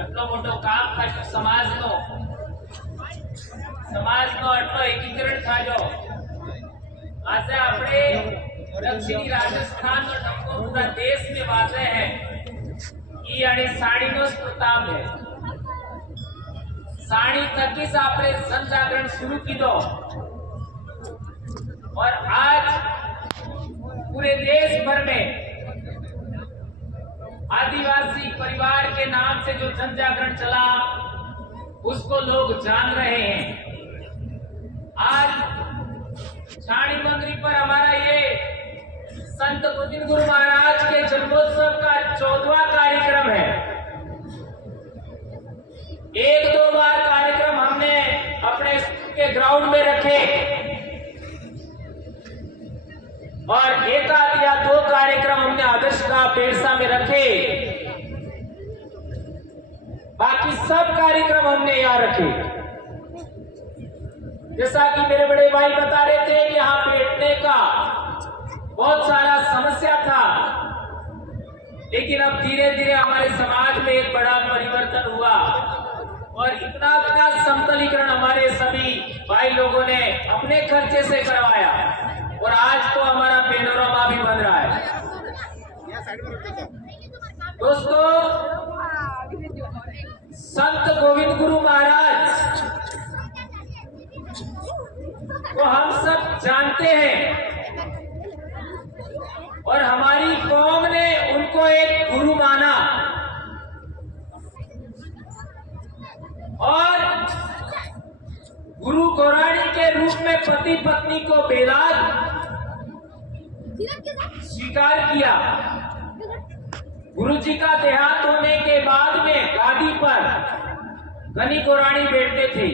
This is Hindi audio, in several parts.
આટલો મોટો કામ થયું સમાજનો આટલો એકીકરણ થયો। આજે આપણે દક્ષિણી રાજસ્થાનનો ડંકો પૂરા દેશ में वाजे है। ई आणि साड़ीનો જ પ્રતાપ है। साड़ी थकी से आपने जन जागरण शुरू कीधो और आज पूरे देश भर में आदिवासी परिवार के नाम से जो जन जागरण चला उसको लोग जान रहे हैं। आज छाणी मंगरी पर हमारा ये संत गोविंद गुरु महाराज के जन्मोत्सव का 14वां कार्यक्रम है। एक दो बार कार्यक्रम हमने अपने स्कूल के ग्राउंड में रखे और एक आध या दो कार्यक्रम हमने आदर्श का पेड़सा में रखे। बाकी सब कार्यक्रम हमने यहाँ रखे। जैसा कि मेरे बड़े भाई बता रहे थे कि यहाँ बैठने का बहुत सारा समस्या था, लेकिन अब धीरे धीरे हमारे समाज में एक बड़ा परिवर्तन हुआ और इतना समतलीकरण हमारे सभी भाई लोगों ने अपने खर्चे से करवाया और आज तो हमारा पेनोरामा भी बन रहा है। दोस्तों, संत गोविंद गुरु महाराज को हम सब जानते हैं और हमारी कौम ने उनको एक गुरु माना और गुरु गौराणी के रूप में पति पत्नी को बेलाद स्वीकार किया। गुरु जी का देहांत होने के बाद में गादी पर गनी गौराणी बैठते थे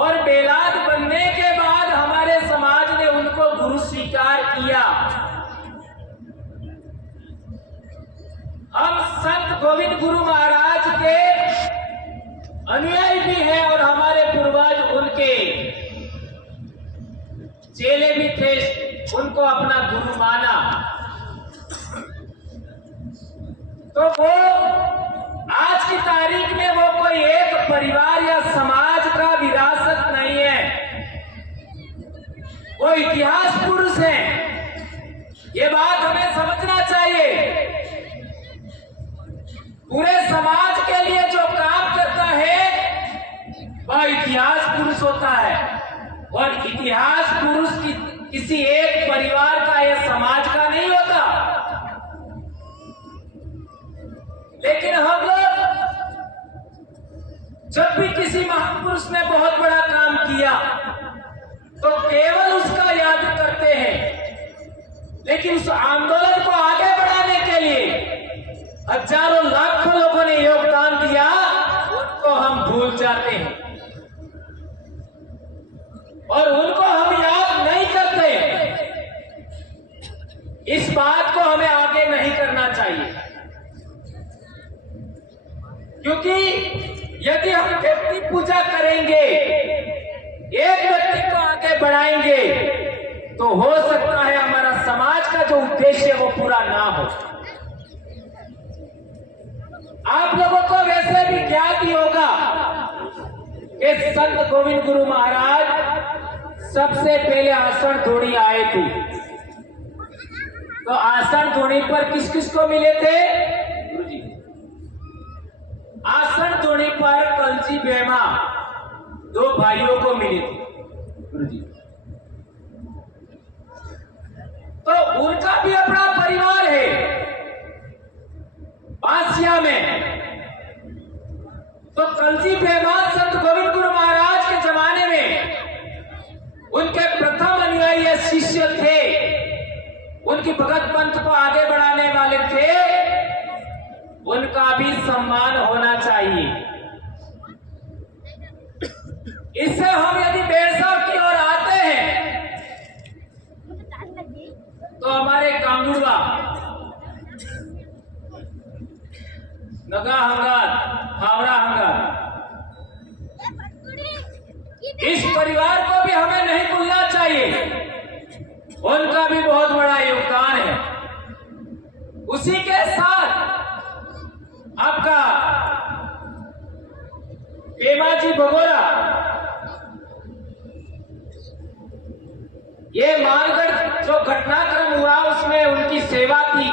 और बेलाद बनने के बाद हमारे समाज ने उनको गुरु स्वीकार किया। हम संत गोविंद गुरु महाराज के अनुयायी भी हैं और हमारे पूर्वज उनके चेले भी थे, उनको अपना गुरु माना। तो वो आज की तारीख में वो कोई एक परिवार या समाज का विरासत नहीं है, वो इतिहास पुरुष है। ये बात हमें समझना चाहिए। पूरे समाज के लिए जो काम करता है वह इतिहास पुरुष होता है और इतिहास पुरुष किसी एक परिवार का या समाज का नहीं होता। लेकिन हम लोग जब भी किसी महापुरुष ने बहुत बड़ा काम किया तो केवल उसका याद करते हैं, लेकिन उस आंदोलन को आगे बढ़ाने के लिए हजारों लाखों लोगों ने योगदान दिया, उनको हम भूल जाते हैं और उनको हम याद नहीं करते। इस बात को हमें आगे नहीं करना चाहिए, क्योंकि यदि हम व्यक्ति पूजा करेंगे, एक व्यक्ति को आगे बढ़ाएंगे, तो हो सकता है हमारा समाज का जो उद्देश्य वो पूरा ना हो। आप लोगों को वैसे भी ज्ञात ही होगा कि संत गोविंद गुरु महाराज सबसे पहले आसन धोनी आए थे। तो आसन धोनी पर किस किस को मिले थे? गुरुजी। आसन धोनी पर कलजी बेमा दो भाइयों को मिले थे गुरुजी। तो उनका भी अपना परिवार है बांसिया में। तो कलजी बेमान संत गोविंद गुरु महाराज के जमाने में उनके प्रथम अनुयायी शिष्य थे, उनकी भगत पंथ को आगे बढ़ाने वाले थे। उनका भी सम्मान होना चाहिए। इससे हम यदि बेरसा की ओर आते हैं तो हमारे कांगुड़वा, नगा हंगार, हावड़ा हंगार, इस परिवार को भी हमें नहीं भूलना चाहिए। उनका भी बहुत बड़ा योगदान है। उसी के साथ भेमाजी भगोड़ा, ये मानगढ़ जो घटनाक्रम हुआ उसमें उनकी सेवा थी।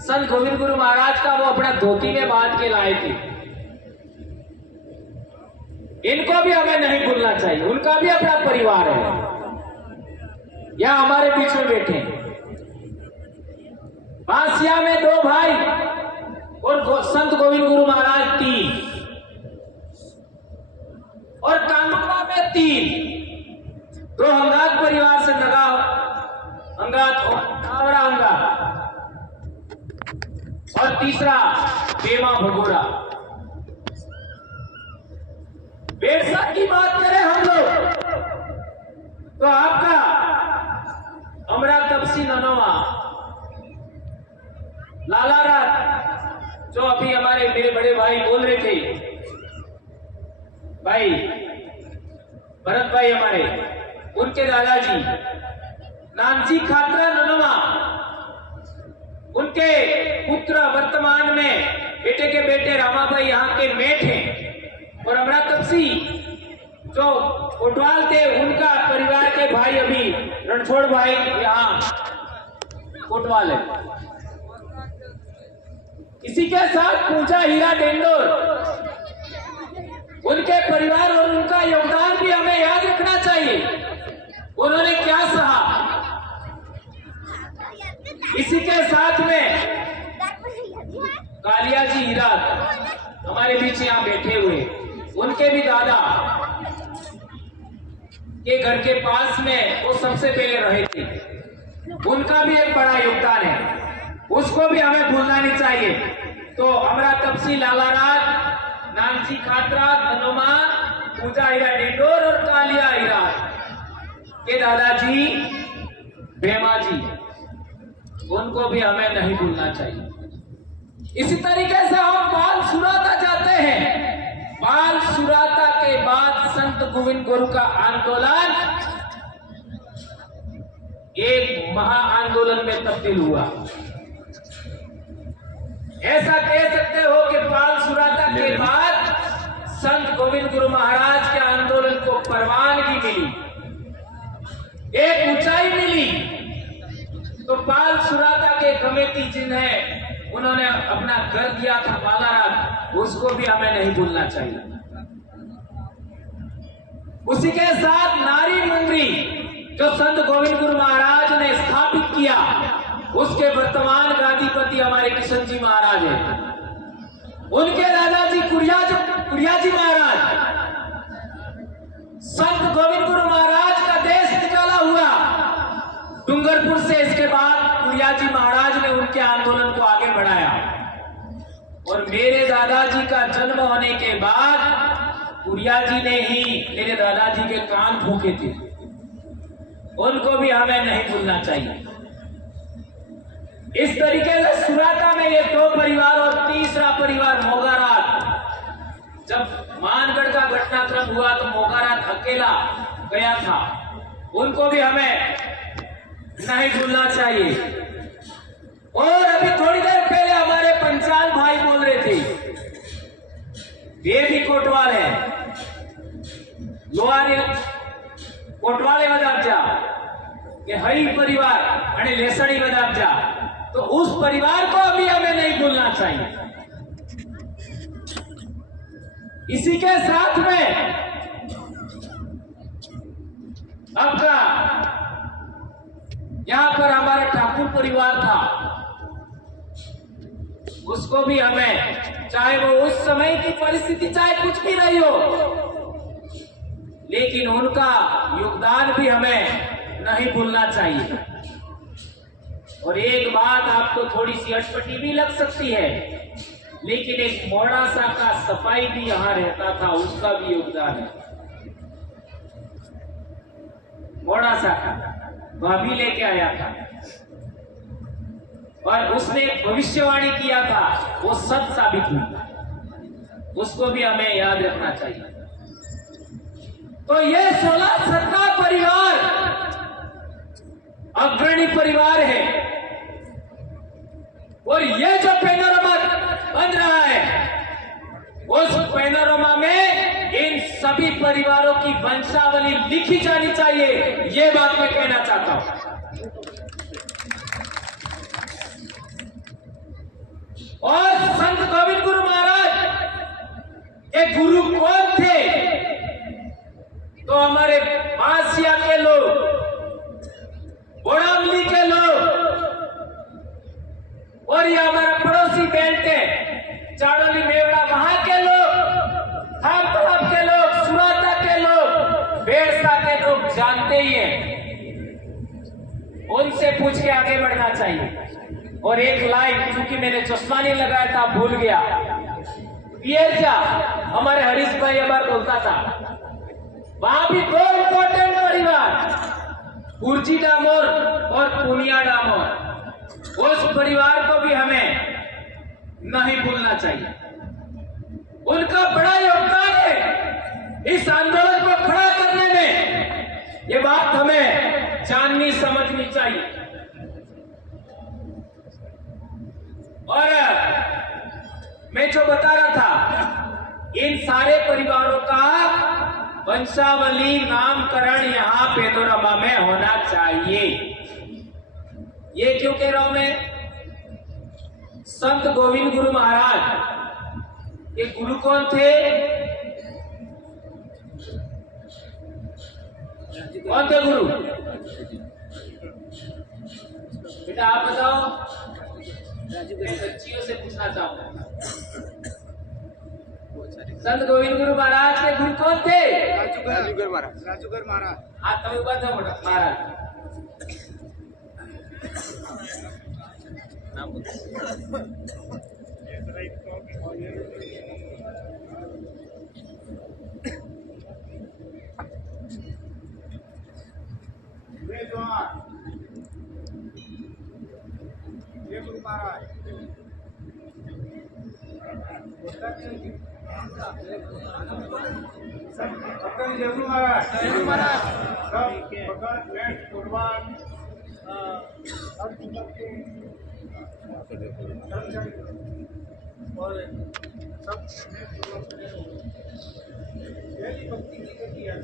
संत गोविंद गुरु महाराज का वो अपना धोती में बांध के लाए थे। इनको भी हमें नहीं भूलना चाहिए, उनका भी अपना परिवार है, या हमारे बीच में बैठे। बांसिया में 2 भाई और संत गोविंद गुरु महाराज 3, और कांगड़ा में 3, 2 अंगात परिवार से लगा अंगात और अंगात, और तीसरा भेमा भगोड़ा। बेरसा की बात करें हम लोग तो आपका अमरा तपसी ननोवा लाला रात, जो अभी हमारे मेरे बड़े भाई बोल रहे थे, भाई भरत भाई हमारे, उनके दादाजी नानसी खातरा ननोवा, उनके पुत्र वर्तमान में बेटे के बेटे रामा भाई यहाँ के मेट हैं, और अमरा तपसी जो कोटवाल थे उनका परिवार के भाई अभी रणछोड़ भाई यहाँ कोटवाल है। इसी के साथ पूजा हीरा डेंडोर, उनके परिवार और उनका योगदान भी हमें याद रखना चाहिए, उन्होंने क्या सहा। इसी के साथ में कालिया जी हीरा हमारे बीच यहाँ बैठे हुए, उनके भी दादा के घर के पास में वो सबसे पहले रहे थे, उनका भी एक बड़ा योगदान है, उसको भी हमें भूलना नहीं चाहिए। तो अमरा तपसी लाला रात, नानसी खातरा, धनोमा, पूजा हीरा डेंडोर और कालिया हीरा के दादाजी भेमा जी, उनको भी हमें नहीं भूलना चाहिए। इसी तरीके से हम बाल सुराता जाते हैं। बाल सुराता के बाद संत गोविंद गुरु का आंदोलन एक महा आंदोलन में तब्दील हुआ। ऐसा कह सकते हो कि बाल सुराता के बाद संत गोविंद गुरु महाराज के आंदोलन को परवानगी मिली, एक ऊंचाई मिली। तो बाल सुराता के कमेटी जिन्हें उन्होंने अपना घर दिया था बालारात, उसको भी हमें नहीं भूलना चाहिए। उसी के साथ नारी मंगरी जो संत गोविंद गुरु महाराज ने स्थापित किया, उसके वर्तमान गादीपति हमारे किशन जी महाराज हैं। उनके दादाजी कुरिया जी महाराज, संत गोविंद गुरु महाराज का देश निकाला हुआ डूंगरपुर से। इसके बाद कुरिया जी महाराज ने उनके आंदोलन को आगे बढ़ाया, और मेरे दादाजी का जन्म होने के बाद कुरिया जी ने ही मेरे दादाजी के कान फूके थे, उनको भी हमें नहीं भूलना चाहिए। इस तरीके से सुराता में ये 2 परिवार और तीसरा परिवार मोगारात, जब मानगढ़ का घटनाक्रम हुआ तो मोगारात अकेला गया था, उनको भी हमें नहीं भूलना चाहिए। और अभी थोड़ी देर पहले हमारे पंचाल भाई बोल रहे थे, ये भी कोटवाल है, लोहारे कोटवाले बदाबजा के हई परिवार અને લેસડી बदाबजा, तो उस परिवार को अभी हमें नहीं भूलना चाहिए। इसी के साथ में आपका यहां पर हमारा ठाकुर परिवार था, उसको भी हमें, चाहे वो उस समय की परिस्थिति चाहे कुछ भी नहीं हो, लेकिन उनका योगदान भी हमें नहीं भूलना चाहिए। और एक बात आपको थोड़ी सी अटपटी भी लग सकती है, लेकिन एक मोड़ासा का सफाई भी यहां रहता था, उसका भी योगदान है। मोड़ासा का भाभी लेके आया था और उसने भविष्यवाणी किया था, वो सच साबित हुई, उसको भी हमें याद रखना चाहिए। तो ये 16-17 परिवार अग्रणी परिवार है, और ये जो पैनोरमा बन रहा है, उस पैनोरमा में इन सभी परिवारों की वंशावली लिखी जानी चाहिए, ये बात मैं कहना चाहता हूं। और संत गोविंद गुरु महाराज ये गुरु कौन थे? तो हमारे बासिया के लोग, बोड़ावली के लोग, और ये हमारा पड़ोसी बेल्ट है चाड़ोली मेवड़ा, वहां के लोग, थानतलाब के लोग, सुराता के लोग, बेड़सा के लोग जानते ही हैं। उनसे पूछ के आगे बढ़ना चाहिए। और एक लाइन, क्योंकि मैंने चश्मा नहीं लगाया था, भूल गया, पियरजा हमारे हरीश भाई अबार बोलता था, वहां भी दो इंपॉर्टेंट परिवार, कुर्जी डामोर और पुनिया डामोर, उस परिवार को भी हमें नहीं भूलना चाहिए। उनका बड़ा योगदान है इस आंदोलन को खड़ा करने में, ये बात हमें जाननी समझनी चाहिए। और मैं जो बता रहा था, इन सारे परिवारों का वंशावली नामकरण यहाँ पेनोरमा में होना चाहिए। ये क्यों कह रहा हूं मैं? संत गोविंद गुरु महाराज ये गुरु कौन थे? कौन थे गुरु? बेटा आप बताओ, बच्चियों से पूछना चाहूंगा। संत गोविंद गुरु महाराज के गुरु कौन थे? राजूगर महाराज। राजूगर महाराज। हाँ, तभी बात है महाराज। गुरु महाराज जयगुरु महाराज, जयगुरु महाराज, सब भगत नेट कुर्बान और सब भक्ति की गति है।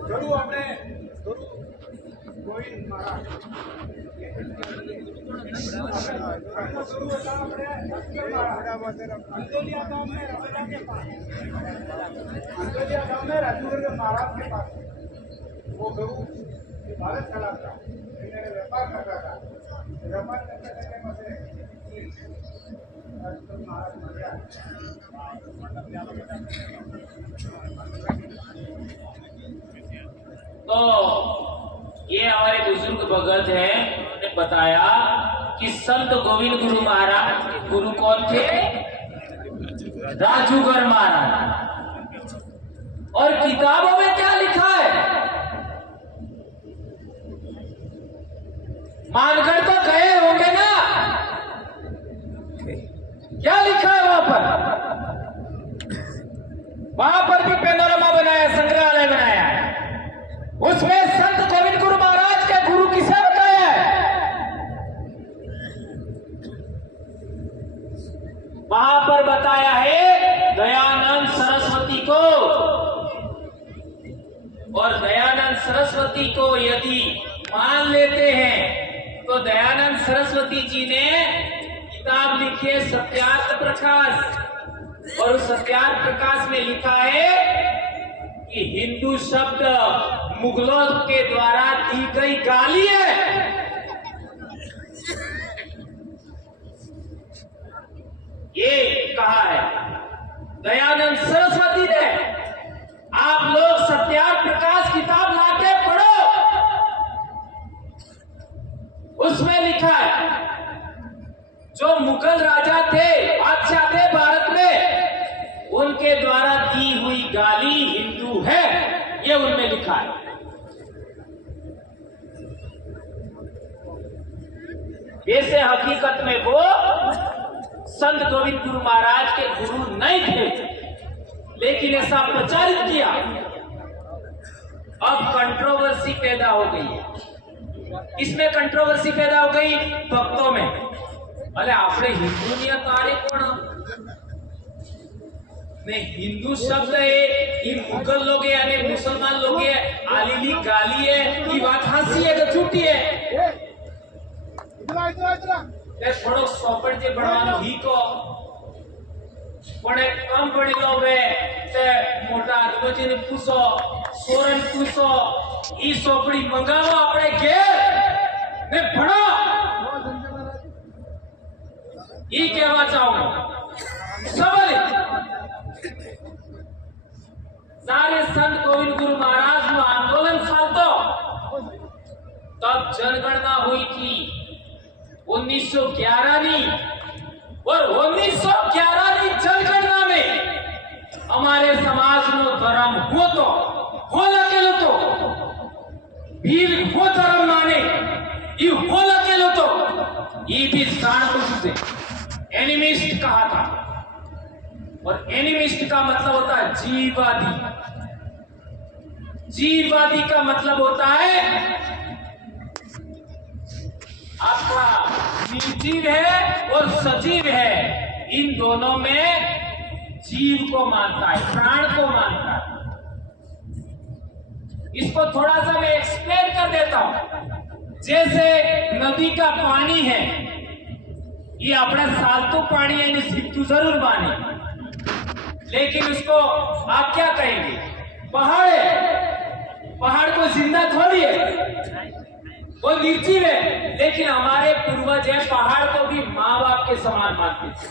गुरु अपने गुरु गोविंद महाराज अंदोलिया गांव में रमना के पास, अंदोलिया गांव में राजूगर महाराज के पास वो गुरु भारत चलाता, व्यापार करता था। व्यापार करते करते मुझे महाराज मर गया। तो ये हमारे बुजुर्ग भगत हैं, उन्होंने बताया कि संत गोविंद गुरु महाराज के गुरु कौन थे? राजूगर महाराज। और किताबों में क्या लिखा है? मानगढ़ तो गए होंगे ना, क्या लिखा है वहां पर? वहां पर भी पेनोरमा बनाया, संग्रहालय बनाया, उसमें संत गोविंद गुरु महाराज के गुरु किसे बताया है? वहां पर बताया है दयानंद सरस्वती को। और दयानंद सरस्वती को यदि मान लेते हैं तो दयानंद सरस्वती जी ने किताब लिखी है सत्यार्थ प्रकाश, और उस सत्यार्थ प्रकाश में लिखा है कि हिंदू शब्द मुगलों के द्वारा दी गई गाली है। ये कहा है दयानंद सरस्वती ने। आप लोग सत्यार्थ प्रकाश किताब लाके पढ़ो, उसमें लिखा है जो मुगल राजा थे, बादशाह थे भारत में, उनके द्वारा दी हुई गाली हिंदू है, ये उनमें लिखा है। जैसे हकीकत में वो संत गोविंद गुरु महाराज के गुरु नहीं थे, लेकिन ऐसा प्रचारित किया। अब कंट्रोवर्सी पैदा हो गई है। इसमें कंट्रोवर्सी पैदा हो गई भक्तों में। अरे आपने हिंदू नहीं तारे कौन? ने हिंदू शब्द है ये मुगल लोग है यानी मुसलमान लोग है आलीली गाली है ये बात हंसी है कि झूठी है તે થોડોક સોપડ જે ભણવાનો હીકો પણ કમ ભણેલો વે તે મોટા આદિવાસીને પૂછો સોરન પૂછો ઈ સોપડી મંગાવો આપણે ઘેર ને ભણો ઈ કહેવા ચાહું સવાલ सारे संत गोविंद गुरु महाराज નું आंदोलन ચાલતો तब जनगणना हुई थी 1911 ની और 1911 ની जनगणना में हमारे समाज નો धर्म हो लखेलो तो भील हो धर्म माने ये हो लखेलो तो ये भी जानबूझ से एनिमिस्ट कहा था और एनिमिस्ट का मतलब होता है जीववादी जीववादी का मतलब होता है आपका निर्जीव है और सजीव है इन दोनों में जीव को मानता है प्राण को मानता है इसको थोड़ा सा मैं एक्सप्लेन कर देता हूं जैसे नदी का पानी है ये अपना सालतू पानी है इन्हें सिद्धू जरूर माने लेकिन उसको आप क्या कहेंगे पहाड़ है पहाड़ को जिंदा थोड़ी है वो निर्जीव है लेकिन हमारे पूर्वज है पहाड़ को भी माँ बाप के समान मानते थे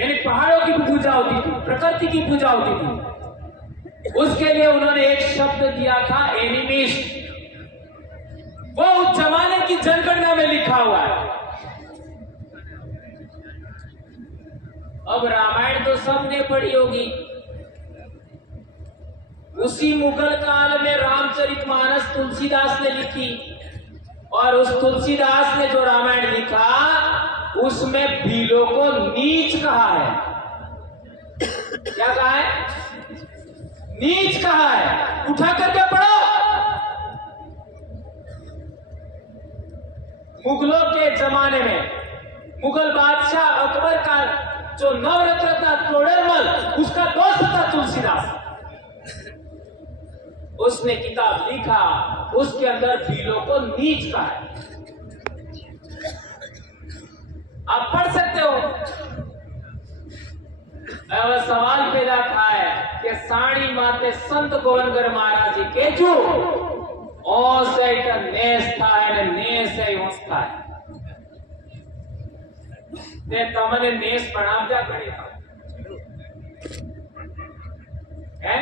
यानी पहाड़ों की पूजा होती थी प्रकृति की पूजा होती थी उसके लिए उन्होंने एक शब्द दिया था एनिमिस्ट वो उस जमाने की जनगणना में लिखा हुआ है अब रामायण तो सबने पढ़ी होगी उसी मुगल काल में रामचरितमानस तुलसीदास ने लिखी और उस तुलसीदास ने जो रामायण लिखा उसमें भीलों को नीच कहा है क्या कहा है नीच कहा है उठा करके पढ़ो मुगलों के जमाने में मुगल बादशाह अकबर का जो नवरत्न था तोड़रमल उसका दोस्त था तुलसीदास उसने किताब लिखा उसके अंदर भीलों को नीच कहा है आप पढ़ सकते हो सवाल पैदा था है कि साड़ी माते संत गोवनगर महाराज जी के जो नेस था है नेस है होस्ता है તે તમને નેસ ભણાવતા ઘણી હે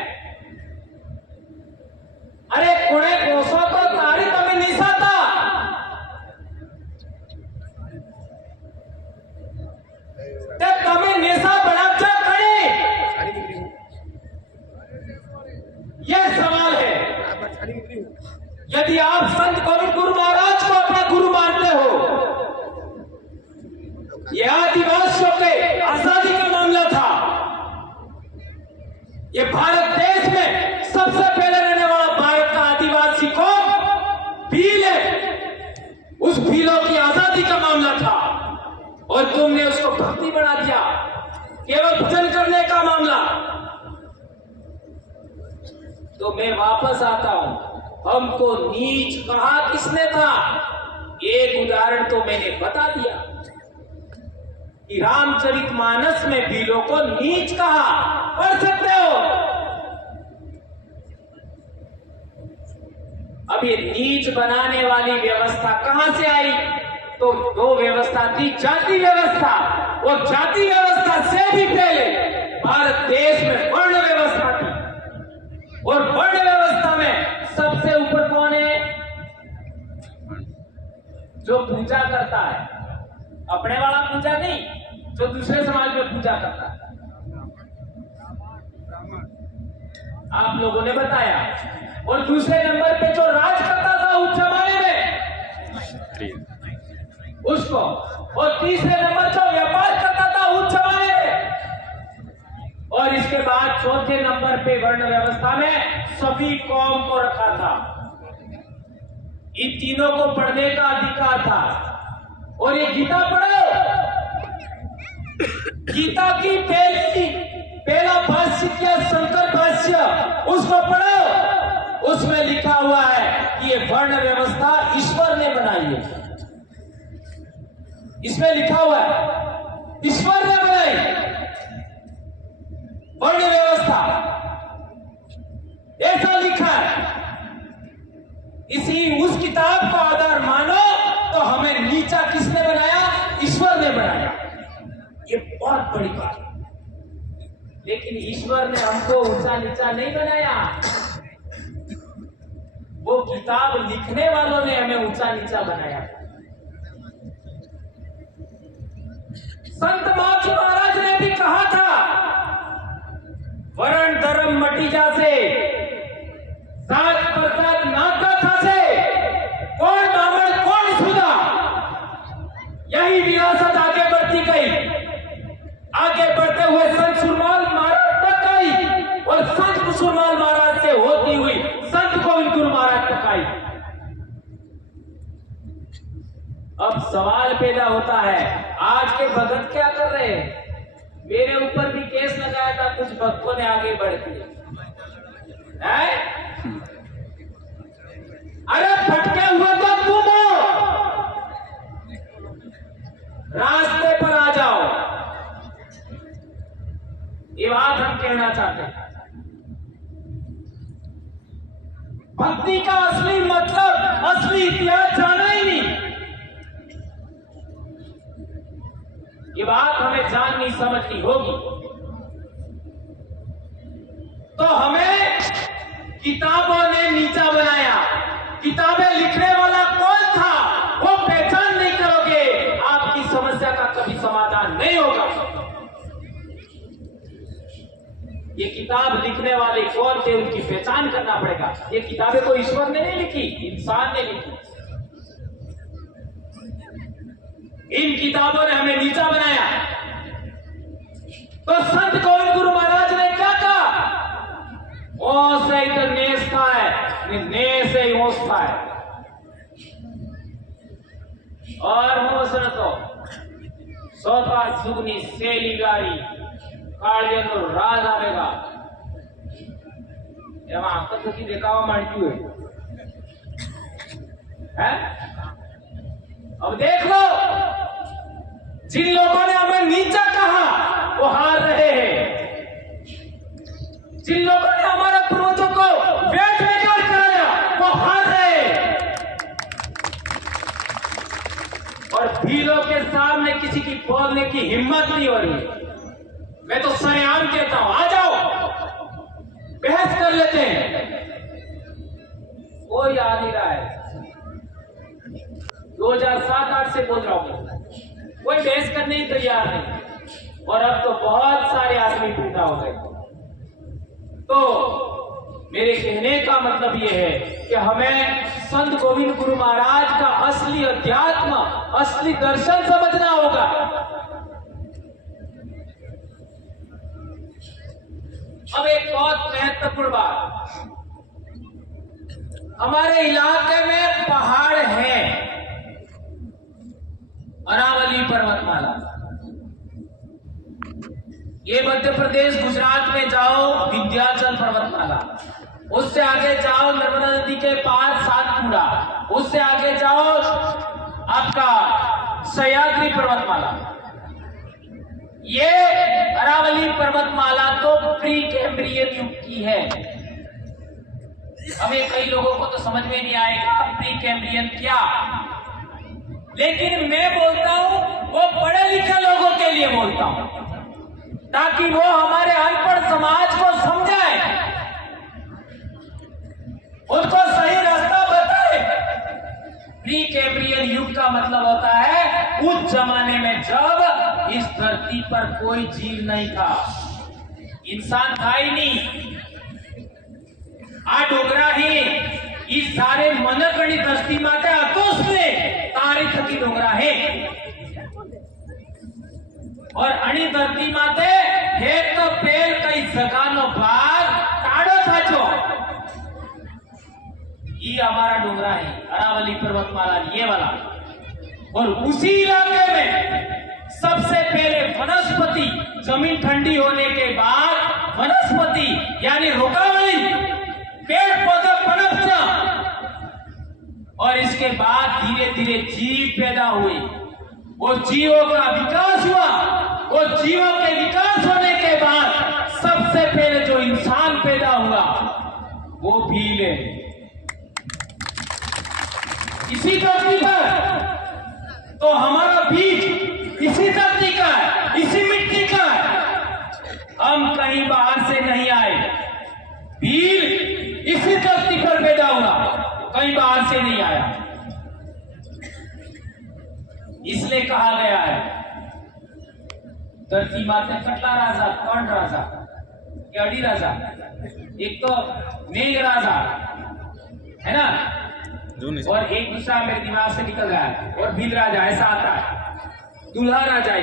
અરે કોણે કોસો તો તારી તમે નિસાતા તે તમે નેસા ભણાવતા ઘણી ये सवाल है यदि आप संत गोविंद गुरु महाराज को अपना गुरु मानते हो ये आदिवासियों के आजादी का मामला था ये भारत देश में सबसे पहले रहने वाला भारत का आदिवासी कौन भील है उस भीलों की आजादी का मामला था और तुमने उसको भक्ति बना दिया केवल भजन करने का मामला तो मैं वापस आता हूं हमको नीच कहा किसने था एक उदाहरण तो मैंने बता दिया कि रामचरितमानस में भीलों को नीच कहा पढ़ सकते हो अब ये नीच बनाने वाली व्यवस्था कहां से आई तो दो व्यवस्था थी जाति व्यवस्था और जाति व्यवस्था से भी पहले भारत देश में वर्ण व्यवस्था थी और वर्ण व्यवस्था में सबसे ऊपर कौन है जो पूजा करता है अपने वाला पूजा नहीं जो दूसरे समाज में पूजा करता है आप लोगों ने बताया और दूसरे नंबर पे जो राज करता था उस जमाने में उसको और तीसरे नंबर जो व्यापार करता था उस जमाने में और इसके बाद चौथे नंबर पे वर्ण व्यवस्था में सभी कौम को रखा था इन तीनों को पढ़ने का अधिकार था और ये गीता पढ़ो गीता की पहला भाष्य किया शंकर भाष्य, उसको पढ़ो। उसमें लिखा हुआ है कि ये वर्ण व्यवस्था ईश्वर ने बनाई है। इसमें लिखा हुआ है ईश्वर ने बनाई वर्ण व्यवस्था, ऐसा लिखा है। इसी उस किताब का आधार मानो तो हमें नीचा किसने बनाया? ईश्वर ने बनाया। ये बहुत बड़ी बात है। लेकिन ईश्वर ने हमको ऊंचा नीचा नहीं बनाया, वो किताब लिखने वालों ने हमें ऊंचा नीचा बनाया। संत माची महाराज ने भी कहा था, वरण धर्म मटी जासे, सात प्रसाद नाका था से, कौन ब्राह्मण कौन सुधा, यही विरासत आगे बढ़ती गई। आगे बढ़ते हुए संत सुरमाल महाराज तक आई और संत सुरमाल महाराज से होती हुई संत गोविंद गुरु महाराज तक आई। अब सवाल पैदा होता है, आज के भगत क्या कर रहे हैं? मेरे ऊपर भी केस लगाया था कुछ भक्तों ने आगे बढ़ के, अरे भटके हुए तो तुम हो, रास्ते पर आ जाओ। ये बात हम कहना चाहते हैं। भक्ति का असली मतलब, असली इतिहास जाना ही नहीं। ये बात हमें जाननी समझनी होगी। तो हमें किताबों ने नीचा बनाया। किताबें लिखने वाला कौन था वो पहचान नहीं करोगे, आपकी समस्या का कभी समाधान नहीं होगा। ये किताब लिखने वाले कौन थे उनकी पहचान करना पड़ेगा। ये किताबें कोई ईश्वर ने नहीं लिखी, इंसान ने लिखी। इन किताबों ने हमें नीचा बनाया। तो संत गोविंद गुरु महाराज ने क्या कहा? ओ से इधर नेस का है, ने से ओस का है। और हो सर तो सोता सुगनी सेली गाड़ी कालिया नो राज आवेगा। એમાં આકર્ષકી દેખાવા માંડ્યું है? अब देख लो, जिन लोगों ने हमें नीचा कहा वो हार रहे हैं। जिन लोगों ने हमारे पूर्वजों को वेट बेकार कराया वो हार रहे हैं। और भीलों के सामने किसी की बोलने की हिम्मत नहीं हो रही। मैं तो सरेआम कहता हूं, आ जाओ बहस कर लेते हैं। कोई आ नहीं रहा है। 2007-8 से बोल रहा हूं, कोई बहस करने ही तैयार नहीं। और अब तो बहुत सारे आदमी पैदा हो गए। तो मेरे कहने का मतलब यह है कि हमें संत गोविंद गुरु महाराज का असली अध्यात्म, असली दर्शन समझना होगा। अब एक बहुत महत्वपूर्ण बात, हमारे इलाके में पहाड़ है, अरावली पर्वतमाला। ये मध्य प्रदेश गुजरात में जाओ विंध्याचल पर्वतमाला, उससे आगे जाओ नर्मदा नदी के पार सातपुड़ा, उससे आगे जाओ आपका सह्याद्री पर्वतमाला। ये अरावली पर्वतमाला तो प्री कैम्ब्रियन युग की है। हमें कई लोगों को तो समझ में नहीं आएगा प्री कैम्ब्रियन क्या, लेकिन मैं बोलता हूं वो पढ़े लिखे लोगों के लिए बोलता हूं, ताकि वो हमारे अनपढ़ समाज को समझाए, उनको सही रास्ता बताए। प्री कैम्ब्रियन युग का मतलब होता है उस जमाने में जब इस धरती पर कोई जीव नहीं था, इंसान था ही नहीं। आ डोगरा ही इस सारे मनकड़ी दृष्टि माटे अतोसले तारी थकी डोगरा है। और अणी धरती माते हे तो पेल कई जगानो भाग ताड़ो थाचो, ये हमारा डोगरा है अरावली पर्वतमाला, ये वाला। और उसी इलाके में सबसे पहले वनस्पति, जमीन ठंडी होने के बाद वनस्पति यानी रोगावली पेड़ पौधा पनपचा और इसके बाद धीरे धीरे जीव पैदा हुए। वो जीवों का विकास हुआ। वो जीवों के विकास होने के बाद सबसे पहले जो इंसान पैदा हुआ वो भील है। इसी धरती पर तो हमारा बीज इसी धरती का है, इसी मिट्टी का है। हम कहीं बाहर से नहीं आए। भील इसी धरती पर पैदा हुआ, कहीं बाहर से नहीं आया। इसलिए कहा गया है धरती माते कटला राजा, कर्ण राजा, अड़ी राजा, एक तो मेघ राजा है ना, और एक दूसरा मेरे दिमाग से निकल रहा है, और भील राजा ऐसा आता है, दूल्हा राजा।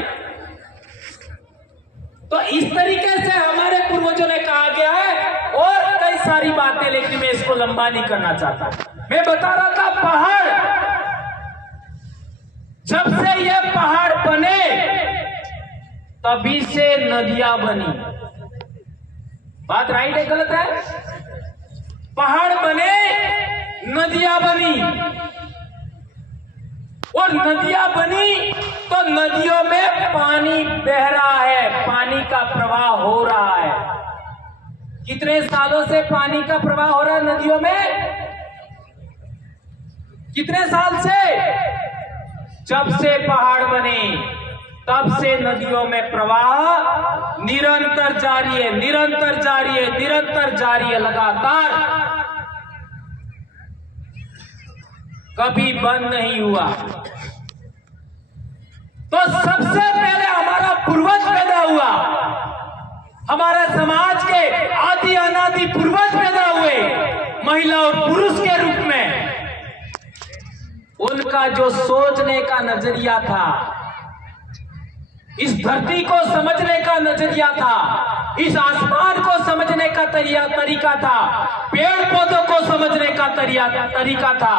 तो इस तरीके से हमारे पूर्वजों ने कहा गया है और कई सारी बातें, लेकिन मैं इसको लंबा नहीं करना चाहता। मैं बता रहा था पहाड़, जब से ये पहाड़ बने तभी से नदियां बनी। बात राइट है गलत है? पहाड़ बने, नदियां बनी, और नदियां बनी तो नदियों में पानी बह रहा है, पानी का प्रवाह हो रहा है। कितने सालों से पानी का प्रवाह हो रहा है नदियों में? कितने साल से? जब से पहाड़ बने तब से नदियों में प्रवाह निरंतर जारी है, निरंतर जारी है, निरंतर जारी है, लगातार, कभी बंद नहीं हुआ। तो सबसे पहले हमारा पूर्वज पैदा हुआ, हमारे समाज के आदि अनादि पूर्वज पैदा हुए, महिला और पुरुष के रूप में। उनका जो सोचने का नजरिया था, इस धरती को समझने का नजरिया था, इस आसमान को समझने का तरीका था, पेड़ पौधों को समझने का तरीका था,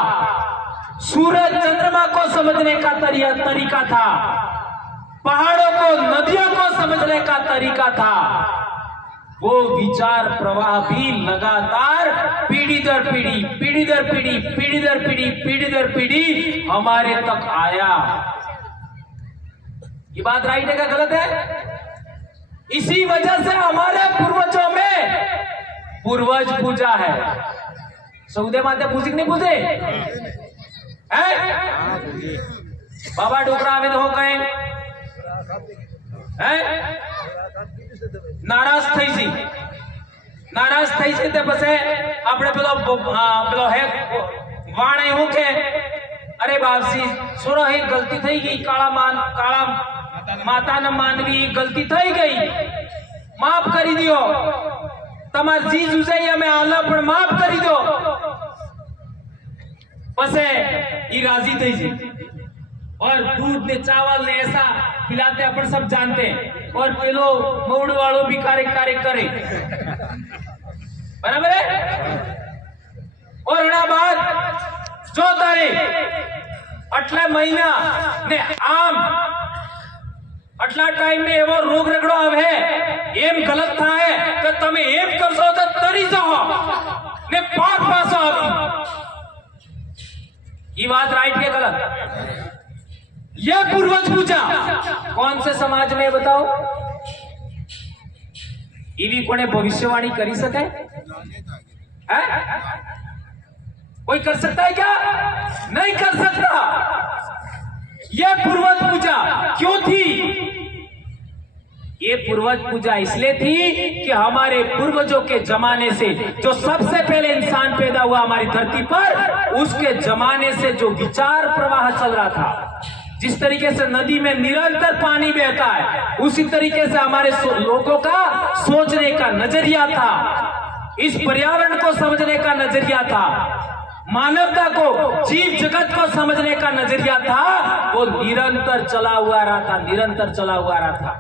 सूरज चंद्रमा को समझने का तरीका था, पहाड़ों को, नदियों को समझने का तरीका था। वो विचार प्रवाह भी लगातार पीढ़ी दर पीढ़ी, पीढ़ी दर पीढ़ी, पीढ़ी दर पीढ़ी, पीढ़ी दर पीढ़ी हमारे तक आया। ये बात राइट है क्या गलत है? इसी वजह से हमारे पूर्वजों में पूर्वज पूजा है। सऊदे माते पूजी नहीं पूजे है? बाबा डोकरा हो गए हैं, नाराज થઈ છે તે પછી આપણે પેલો હે વાણ એવું કે અરે બાપજી સુરો હે ગલતી થઈ ગઈ, કાળા માતાના માનવી ગલતી થઈ ગઈ, માફ કરી દો, તમાર જી જુજાઈ અમે આલા પણ માફ કરી દો। પછી ઈ રાજી થઈ છે और दूध ने चावल ने ऐसा खिलाते अपन सब जानते हैं, और पेलो मऊड़ वालों भी कार्य करे, बराबर है। और एना बाद जो तारे आटला महीना ने आम आटला टाइम में एवो रोग रगड़ो आवे, एम गलत था है तो तमे एम करशो तो तरी जाओ ने पाक पासो आवी। ये बात राइट के गलत? यह पूर्वज पूजा कौन से समाज में बताओ? एवी कोने भविष्यवाणी करी सके है? कोई कर सकता है क्या? नहीं कर सकता। यह पूर्वज पूजा क्यों थी? ये पूर्वज पूजा इसलिए थी कि हमारे पूर्वजों के जमाने से, जो सबसे पहले इंसान पैदा हुआ हमारी धरती पर, उसके जमाने से जो विचार प्रवाह चल रहा था, जिस तरीके से नदी में निरंतर पानी बहता है, उसी तरीके से हमारे लोगों का सोचने का नजरिया था, इस पर्यावरण को समझने का नजरिया था, मानवता को, जीव जगत को समझने का नजरिया था, वो निरंतर चला हुआ रहा था, निरंतर चला हुआ रहा था।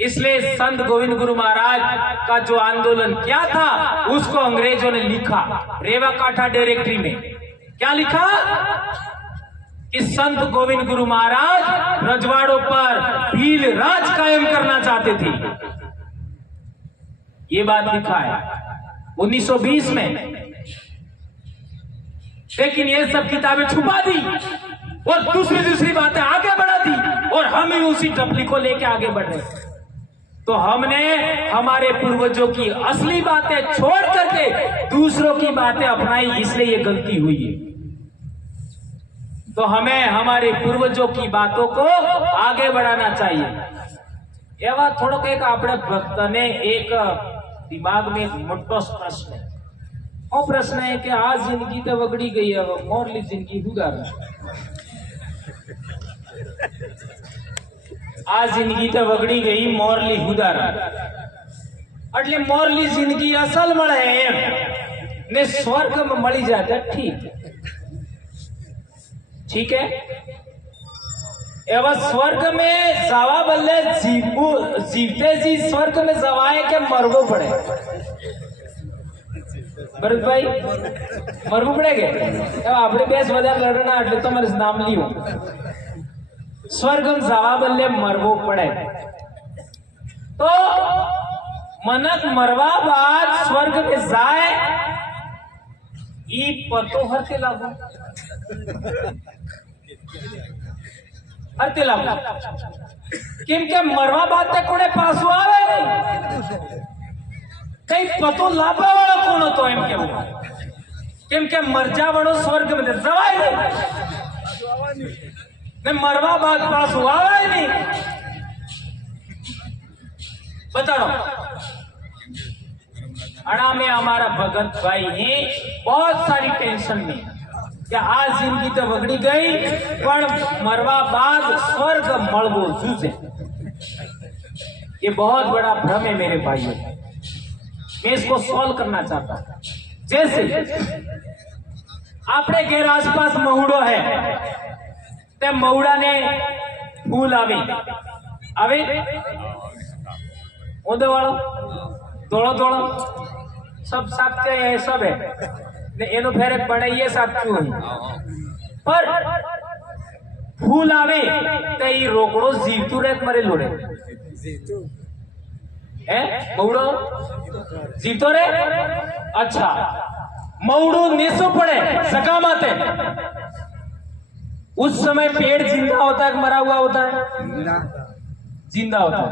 इसलिए संत गोविंद गुरु महाराज का जो आंदोलन क्या था, उसको अंग्रेजों ने लिखा रेवा काठा डायरेक्टरी में। क्या लिखा? कि संत गोविंद गुरु महाराज रजवाड़ों पर भील राज कायम करना चाहते चाहते थे। ये बात लिखा है 1920 में, लेकिन ये सब किताबें छुपा दी और दूसरी बातें आगे बढ़ा दी और हम ही उसी टपली को लेके आगे बढ़ रहे। तो हमने हमारे पूर्वजों की असली बातें छोड़ करके दूसरों की बातें अपनाई, इसलिए ये गलती हुई है। तो हमें हमारे पूर्वजों की बातों को आगे बढ़ाना चाहिए। एवा थोड़ो एक अपने भक्त ने एक दिमाग में एक मोटो प्रश्न है। वो प्रश्न है कि आज जिंदगी तो वगड़ी गई है, मोरली जिंदगी गुजार आज जिंदगी तो वगड़ी गई मोरली हुदार એટલે મોરલી जिंदगी असल મળે એમ ને સ્વર્ગ में મળી જાય ठीक है। एवं स्वर्ग में जावा बल्ले जीवते जी स्वर्ग में जवाए के मरवो पड़े। भरत भाई मरवो पड़ेगे આપણે બેસ વધારે લડના એટલે તમારે નામ લીઓ। स्वर्ग में जावा बल्ले मरवो पड़े तो मनक मरवा बाद स्वर्ग में जाए ई पतो हरते लागू हरते लागू केम के मरवा बाद ते कोने पासो आवे नहीं कई पतो लाभा वाला कोण होतो एम केम के मरजा वाळो स्वर्ग में जवाय नहीं ने मरवा बाद पास हुआ है नहीं। बताओ अड़ा में हमारा भगत भाई ने बहुत सारी टेंशन में कि आज जिंदगी तो बगड़ी गई पर मरवा बाद स्वर्ग मलबो जूझे। ये बहुत बड़ा भ्रम है मेरे भाइयों, मैं इसको सॉल्व करना चाहता हूं। जैसे आपने घेर आसपास महुड़ो है ते महुड़ा ने फूल आवे आवे ओदो वालो धोड़ो धोड़ो सब साकते है सब है ने एनो फेरे बड़े ये साकचू है पर फूल आवे ते ई रोकड़ो जीवतू रे मरेलो रे है महुड़ो जीवतो रे। अच्छा महुड़ो नेसो पड़े सका माते उस समय पेड़ जिंदा होता है कि मरा हुआ होता है? जिंदा होता है।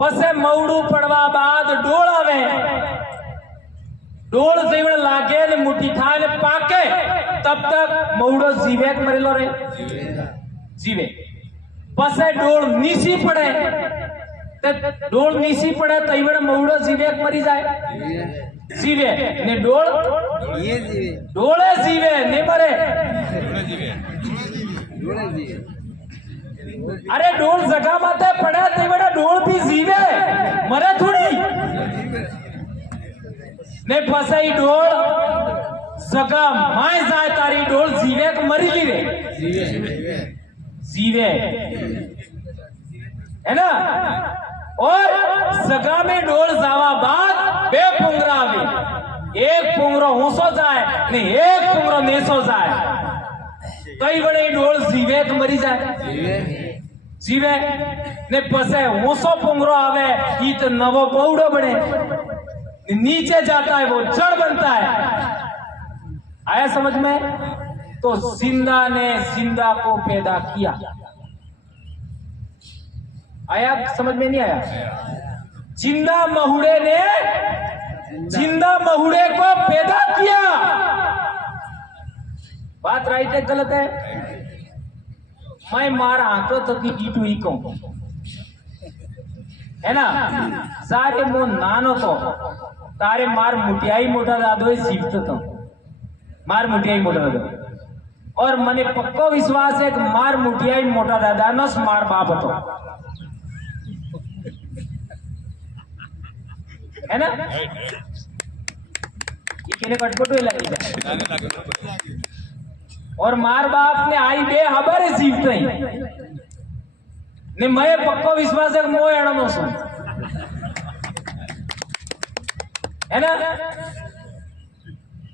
पसे मौड़ू पड़वा बाद डोल आवे डोल जेवण लागे ने मुट्ठी थाय ने पाके तब तक मौड़ो जीवे के मरेलो रे जीवे। पसे डोल नीसी पड़े ते डोल नीसी पड़े तईवण मौड़ो जीवे के मरी जाए जीवे ने डोल ये जीवे डोले जीवे ने मरे अरे डोल जगह माते पड़े ते बड़ा डोल भी जीवे मरे थोड़ी ने फसाई डोल जगह माय जाए तारी डोल जीवे को मरी लीवे जीवे है ना। और जगह में डोल जावा बाद बे पुंगरा आवे एक पुंगरो होसो जाए ने एक पुंगरो नेसो जाए कई बड़े डोल जीवे के मरी जाए जीवे ने पसे होसो पुंगरो आवे ई तो नवो पौड़ो बने नीचे जाता है वो जड़ बनता है। आया समझ में? तो जिंदा ने जिंदा को पैदा किया। आया समझ में? नहीं आया? जिंदा महुड़े ने जिंदा महुड़े को पैदा किया। बात राइट है गलत है? मैं मारा हाथों तक की ईटू ही कहूं है ना। सारे मो नानो तो तारे मार मुठियाई मोटा दादो जीवत तो मार मुठियाई मोटा दादो और मने पक्को विश्वास है कि मार मुठियाई मोटा दादा न मार बाप तो है ना। ये कटपटो लगी और मार बाप ने आई बे हबारे जीवते ने मैं पक्को विश्वास है मोह एणनो सु है ना।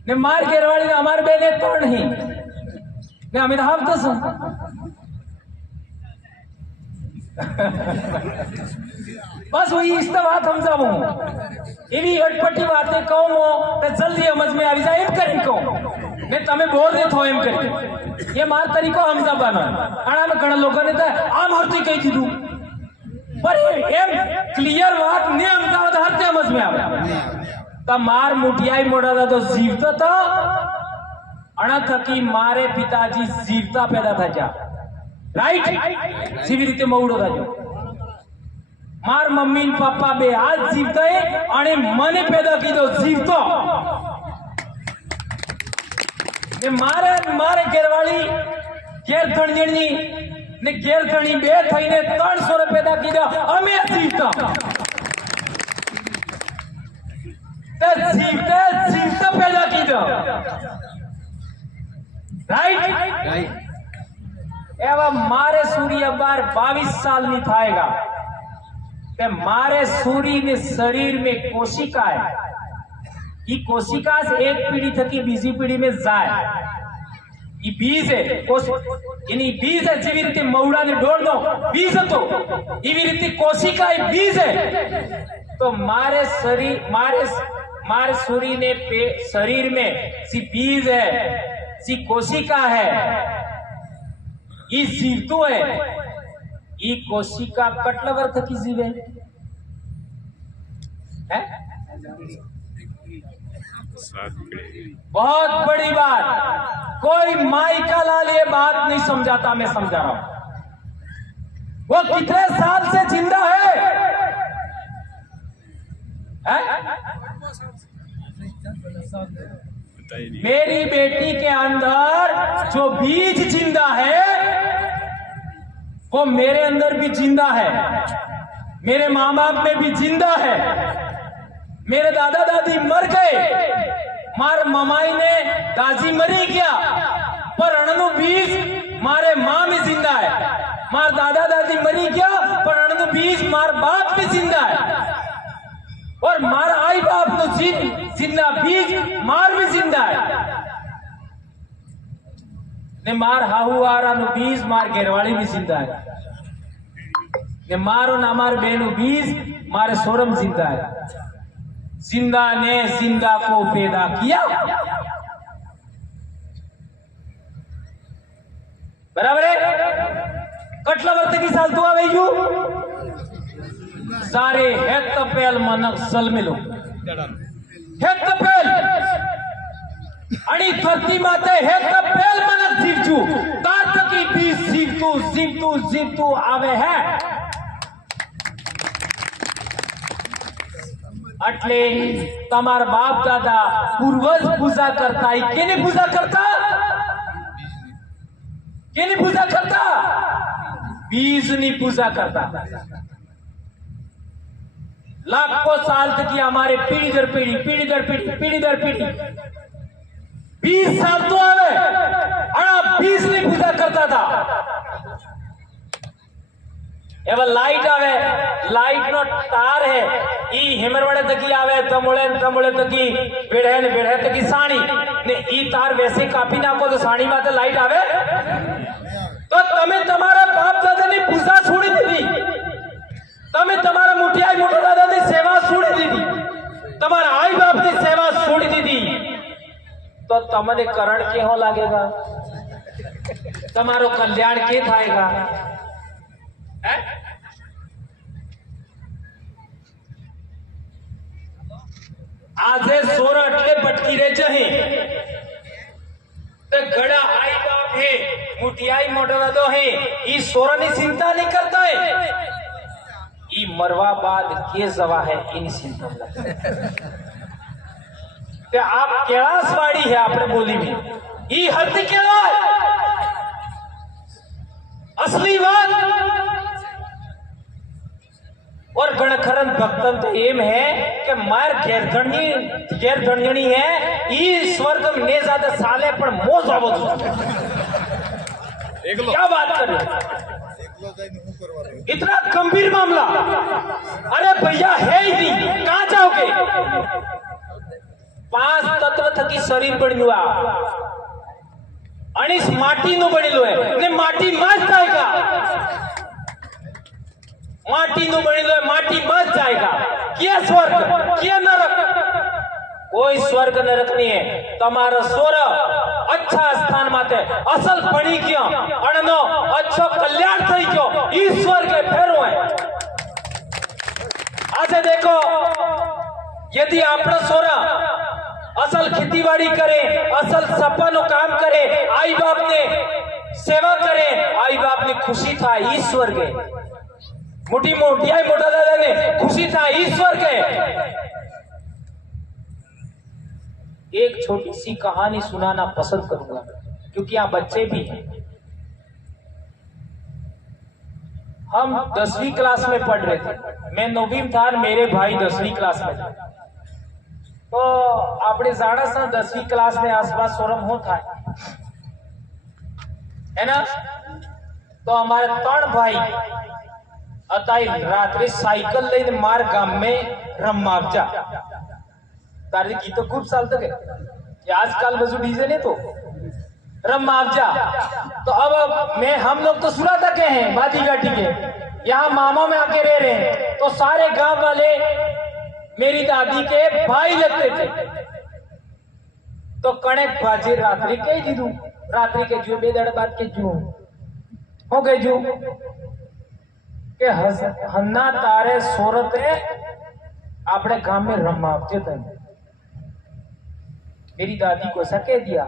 ने मार केरवाड़ी ने हमारे बेने तोड़ ही ने अमिताभ तो सुन बस वही इस बात समझावू एवी अटपटी बातें कहूं तो जल्दी समझ में आ जाए एम करी कहूं ने तमे बोल दे थो एम करी ये मार तरीको समझाવાનો आना में घણા લોકોને તો આમ હરતી કહી દીધું पर एम क्लियर बात ने समझाव तो हर समझ में आवे तो मार मुठियाई मोड़ा था तो जीवता था अणा थकी मारे पिताजी जीवता पैदा था जा राइट सीवी रीते मौड़ो था जो मार मम्मी न पापा बे आज जीवता है अने मने पैदा कीधो जीवतो ने मारे मारे घरवाली घेर धणजणी ने घेर धणी बे थईने 300 पैदा कीधो अमे जीवता ते जीवता पैदा कीधो राइट एवं मारे सूर्य बार 22 साल नहीं थाएगा ते मारे सूर्य ने शरीर में कोशिका है ये कोशिका से एक पीढ़ी थकी बीजी पीढ़ी में जाए ये बीज है यानी बीज है जीवी रीते मौड़ा ने डोल दो बीज तो इवी रीते कोशिका है बीज है तो मारे शरीर मारे सूर्य ने शरीर में सी बीज है सी कोशिका है ये जीवतो है ये कोशिका कटला वर्थ की जीवे है बहुत बड़ी बात कोई माई का लाल ये बात नहीं समझाता मैं समझा रहा हूं वो कितने साल से जिंदा है? मेरी बेटी के अंदर जो बीज जिंदा है वो मेरे अंदर भी जिंदा है, मेरे माँ बाप में भी जिंदा है। मेरे दादा दादी मर गए, मार ममाई ने दादी मरी गया, पर अणनु बीज मारे माँ में जिंदा है। मार दादा दादी मरी गया, पर अणनु बीज मार बाप में जिंदा है। और मार आई बाप तो जिंदा बीज मार भी जिंदा है। ने मार हाहुआरा नु बीज मार घेरवाड़ी भी जिंदा है। ने मारो ना मार बेनु बीज मारे सोरम जिंदा है। जिंदा ने जिंदा को पैदा किया। बराबर है? कटला वर्त की साल तो आवे यू सारे हेत पेल मनक सल मिलो हेत पेल आणि धरती माते हेत पेल मनक जीवजू तात की बीज जीवतू आवे है। अटले तमार बाप दादा पूर्वज पूजा करता है केने पूजा करता बीज नहीं पूजा करता। लाखों साल तक की हमारे पीढ़ी दर पीढ़ी 20 साल तो आवे अड़ा बीज नहीं पूजा करता था। एवं लाइट आवे, लाइट नो तार है ई हेमरवाड़े तकी आवे तमुड़े तकी बेढ़े तकी साणी ने ई तार वैसे कापी नाखो तो साणी माते लाइट आवे। तो तमे तमारा बाप दादा ने पूजा छोड़ी दीदी, तमे तमारा मुठिया मोटा दादा ने सेवा छोड़ी दीदी, तमारा आई बाप ने सेवा छोड़ी दीदी, तो तमने करण के हो लागेगा, तमारो कल्याण के थाएगा। आजे सोर अटले भटकी रे जहे तो गड़ा आई बाप है मुठियाई मोटा दो है ई सोरा ने चिंता नहीं करता है। ई मरवा बाद के जवा है इन चिंता ते आप कैलाशवाड़ी है आपने बोली में ई हद केला असली बात। और गणखरन भक्तन तो एम है कि मार घेर धणजणी है ई स्वर्ग में ने ज्यादा साले पर मोज आवो क्या बात कर रहे? इतना गंभीर मामला। अरे भैया है ही नहीं, कहां जाओगे? 5 तत्व थकी शरीर बन्यु आ अणिस माटी नो बनेलो है ने माटी माज जाएगा। माटी नु बनी तो माटी मच जाएगा। क्या स्वर्ग क्या नरक? कोई स्वर्ग नरक नहीं है। तमारा सोर अच्छा स्थान माते असल पड़ी क्यों अणनो अच्छो कल्याण थई क्यों ईश्वर के फेरो है। आज देखो यदि आपनो सोरा असल खेतीबाड़ी करे, असल सपनो काम करे, आई बाप ने सेवा करे, आई बाप ने खुशी था ईश्वर के। मोटी मोटियाई मोटा दादा ने खुशी था ईश्वर के। एक छोटी सी कहानी सुनाना पसंद करूंगा क्योंकि यहाँ बच्चे भी हैं। हम 10वीं क्लास में पढ़ रहे थे, मैं 9वीं था, मेरे भाई 10वीं क्लास में था। तो आपने जाना सा 10वीं क्लास में आसपास सोरम होता है ना। तो हमारे 3 भाई अताई रात्रि साइकिल लेने मार गांव में रमावजा तारी की तो खूब साल तक है आजकल बजू डीजे ने तो रमावजा। तो अब मैं हम लोग तो सुना तक हैं बाती गाटी के, यहाँ मामा में आके रह रहे हैं। तो सारे गांव वाले मेरी दादी के भाई लगते थे। तो कणक बाजे रात्रि के दीदू रात्रि के जो बेदड़ बात के जो हो गए जो के हन्ना तारे सोरत है अपने गांव में रमावजे थे। मेरी दादी को ऐसा कह दिया।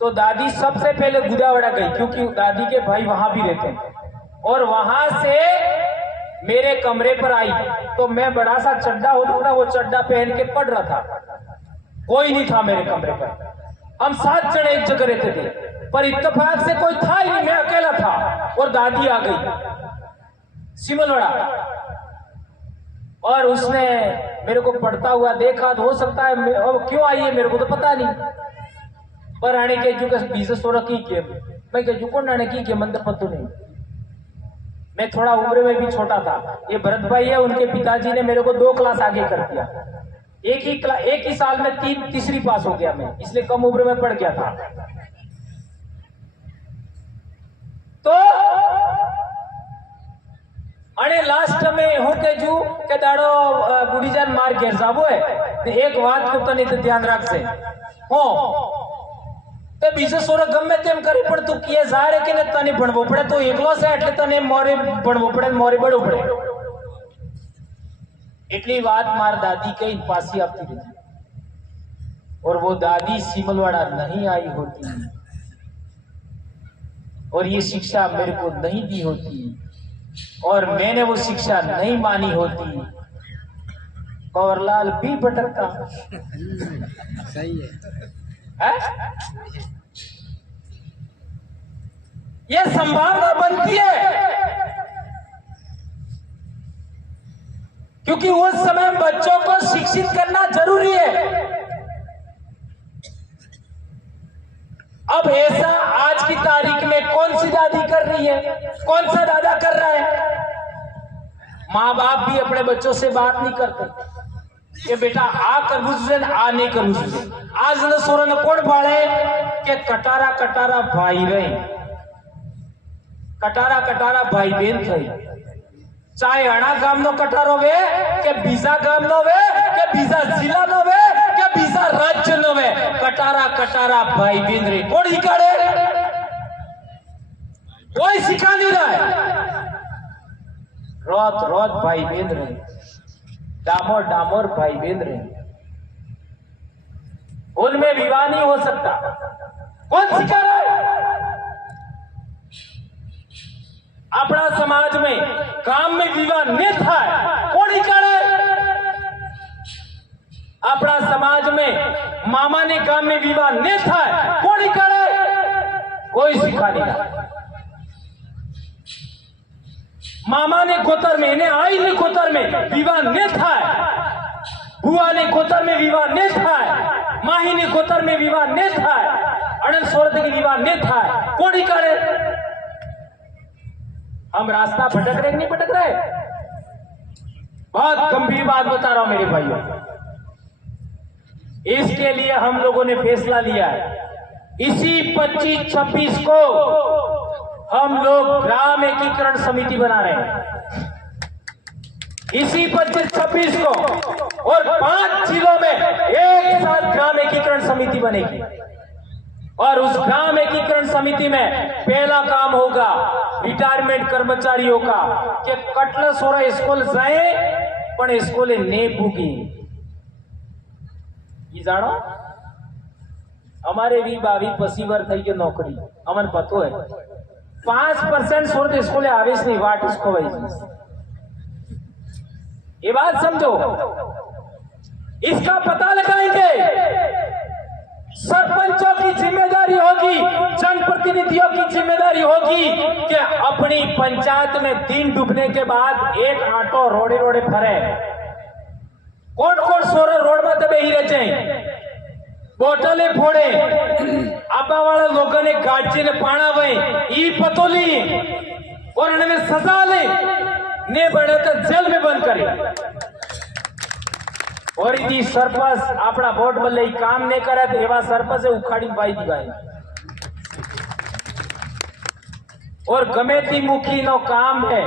तो दादी सबसे पहले गुदावड़ा गई क्योंकि दादी के भाई वहां भी रहते हैं और वहां से मेरे कमरे पर आई। तो मैं बड़ा सा चड्डा होता था, वो चड्डा पहन के पढ़ रहा था, कोई नहीं था मेरे कमरे पर। हम 7 जने एक जगह रहते थे पर इत्तेफाक से कोई था ही नहीं, मैं अकेला था। और दादी आ गई सिमलवाड़ा और उसने मेरे को पढ़ता हुआ देखा। तो हो सकता है अब क्यों आई है मेरे को तो पता नहीं, पर आने के जो बीस सोरा की के मैं के कौन आने की के मंदिर पत्तू नहीं। मैं थोड़ा उम्र में भी छोटा था। ये भरत भाई है, उनके पिताजी ने मेरे को 2 क्लास आगे कर दिया। एक ही साल में तीसरी पास हो गया मैं, इसलिए कम उम्र में पढ़ गया था। तो अने लास्ट में हो के जू के दाड़ो गुड़ीजान मार घेर जाबो है। एक बात को तो नहीं तो ध्यान रख से हो ते बीजे सोरा गમે તેમ કરી પણ તું કે જા રે કે ને તને ભણવો પડે તો એકલો છે એટલે તને મોરે ભણવો પડે મોરે બળવું પડે। એટલી વાત માર દાદી કઈ પાછી આપતી રહી और वो दादी सिमलवाड़ा नहीं आई होती और ये शिक्षा मेरे को नहीं दी होती और मैंने वो शिक्षा नहीं मानी होती, कंवरलाल भी भटकता। सही है? ये संभावना बनती है क्योंकि उस समय बच्चों को शिक्षित करना जरूरी है। अब ऐसा आज की तारीख में कौन सी दादी कर रही है, कौन सा दादा कर रहा है? माँ बाप भी अपने बच्चों से बात नहीं करते कि बेटा आ करवू जुए आ नहीं करवू जुए। आज न सोरा ने कोण भाड़े के कटारा कटारा भाई रहे, कटारा कटारा भाई बहन थई, चाहे अणा गाम नो कटारो वे के बीजा गाम नो वे के बीजा जिला नो वे के बीजा राज्य नो वे, कटारा कटारा भाई बहन रे। कोण हिकाड़े? कोई सिखा नहीं रहा है। रोत रोत भाई बहन रहे, डामोर डामोर भाई बहन रहे, उनमें विवाह नहीं हो सकता। कौन सिखा रहा है? अपना समाज में काम में विवाह नहीं था, कौन हिकाड़े? अपना समाज में मामा ने काम में विवाह नहीं था, कौन हिकाड़े? कोई सिखा नहीं रहा। मामा ने कोतर में ने आई ने कोतर में विवाह नहीं था, बुआ ने कोतर में विवाह नहीं था, माही ने कोतर में विवाह नहीं था, अनंत सोरत की विवाह नहीं था, कौन ही करे? हम रास्ता भटक रहे नहीं भटक रहे? बहुत गंभीर बात बता रहा हूं मेरे भाइयों। इसके लिए हम लोगों ने फैसला लिया है, इसी 25-26 को हम लोग ग्राम एकीकरण समिति बना रहे हैं। इसी 25-26 को और 5 जिलों में एक साथ ग्राम एकीकरण समिति बनेगी और उस ग्राम एकीकरण समिति में पहला काम होगा रिटायरमेंट कर्मचारियों का कि कटला सोरा स्कूल जाए पण स्कूले ने पूगी ये जानो हमारे भी 22-25 થઈ ગયો નોકરી અમને પતો હે 5% સુરત સ્કૂલે આવેશ નહીં વાટ इसको भाई ये बात समझो इसका पता लगाएंगे सरपंचों की जिम्मेदारी होगी जनप्रतिनिधियों की जिम्मेदारी होगी कि अपनी पंचायत में दिन डूबने के बाद एक आटो रोडे रोडे फरे कौन कौन सोरे रोड में दबे ही रहे बोटले फोड़े आपा वाला लोगों ने गाड़ी ने पाना वही ई पतोली और उन्हें सजा ले ने बने तो जेल में बंद करे और यदि सरपंच अपना वोट बदले काम नहीं करे तो एवं सरपंच उखाड़ी पाई दी भाई और गमेती मुखी नो काम है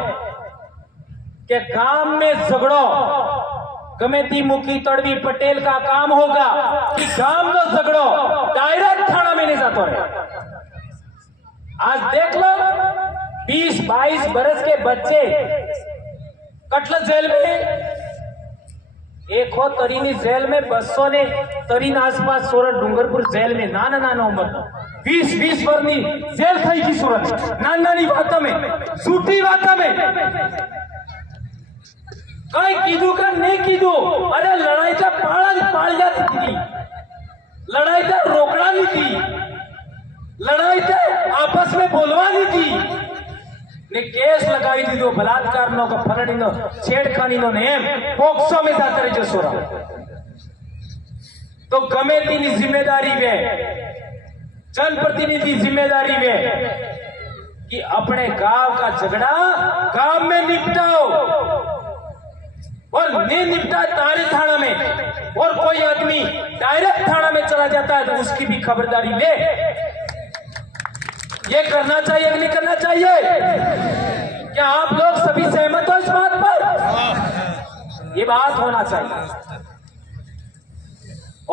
कि काम में झगड़ो गमेती मुखी तड़वी पटेल का काम होगा कि गांव में झगड़ो डायरेक्ट थाना में नहीं जाता है। आज देख लो 20-22 बरस के बच्चे कटला जेल में एक हो तरीनी जेल में 200 ने तरीन आसपास सूरत डूंगरपुर जेल में नाना नाना उम्र 20-20 वर्षनी जेल थई की सूरत नानी नानी बातों में झूठी बातों में कई कीधु का नहीं कीधु अरे लड़ाई का पाल जाती थी लड़ाई का रोकना नहीं थी लड़ाई का आपस में बोलवानी थी ने केस लगाई दी दो बलात्कार नो का फरड़ी नो छेड़खानी नो नेम पोक्सो में जाकर जो सोरा तो गमेती की जिम्मेदारी में जनप्रतिनिधि जिम्मेदारी में कि अपने गांव का झगड़ा गांव में निपटाओ और नहीं निपटा तारे थाना में और कोई आदमी डायरेक्ट थाना में चला जाता है तो उसकी भी खबरदारी ले ये करना चाहिए कि नहीं करना चाहिए क्या आप लोग सभी सहमत हो इस बात पर ये बात होना चाहिए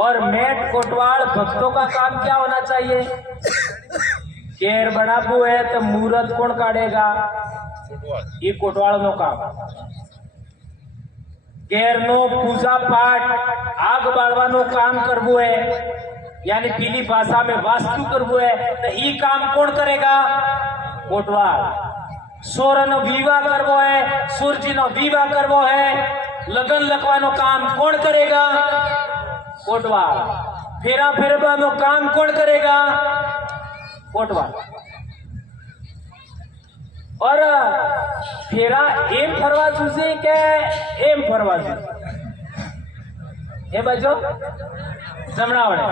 और मेट कोटवाल भक्तों का काम क्या होना चाहिए केर बनाबू है तो मुहूर्त कौन काटेगा ये कोटवाल नो काम केर नो पूजा पाठ आग बाळवानो काम करवू है यानी पीली भाषा में वास्तु करवू है तो ई काम कौन करेगा कोटवाल सोरनो विवाह करवो है सूरजी नो विवाह करवो है लगन लखवानो काम कौन करेगा कोटवाल फेरा फेरवानो काम कौन करेगा कोटवाल और फेरा एम फरवा जूसे के एम फरवा ए बजो जमणावड़े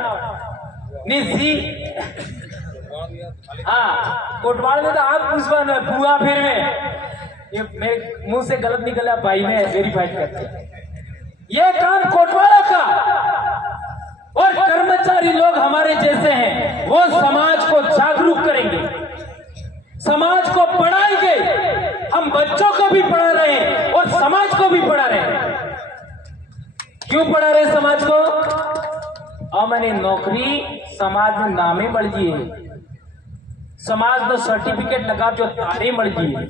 निसी हाँ कोटवाल में तो आप पूछवा बुआ फिर में ये मेरे मुंह से गलत निकला भाई ने वेरीफाई करते ये काम कोटवालों का और कर्मचारी लोग हमारे जैसे हैं वो समाज को जागरूक करेंगे समाज को पढ़ाएंगे हम बच्चों को भी पढ़ा रहे हैं और समाज को भी पढ़ा रहे हैं क्यों पढ़ा रहे हैं समाज को अमने नौकरी समाज में नामे मळ जाए समाज नो सर्टिफिकेट लगा जो तारे मळ जाए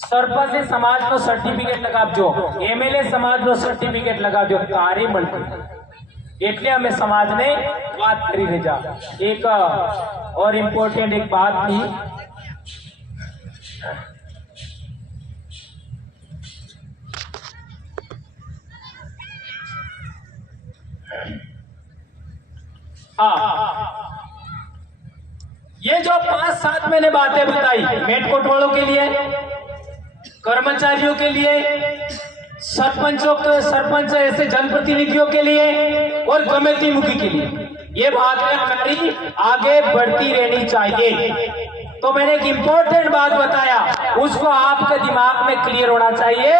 सरपंच ने समाज नो सर्टिफिकेट लगा जो एमएलए समाज नो सर्टिफिकेट लगा जो तारे मळ जाए એટલે અમે સમાજને વાત કરી રહ્યા એક और इम्पोर्टेंट एक बात थी ये जो 5-7 मैंने बातें बताई मेट कोटवालों के लिए कर्मचारियों के लिए सरपंच ऐसे जनप्रतिनिधियों के लिए और गमेती मुखी के लिए ये बातें हमारी आगे बढ़ती रहनी चाहिए तो मैंने एक इंपॉर्टेंट बात बताया उसको आपके दिमाग में क्लियर होना चाहिए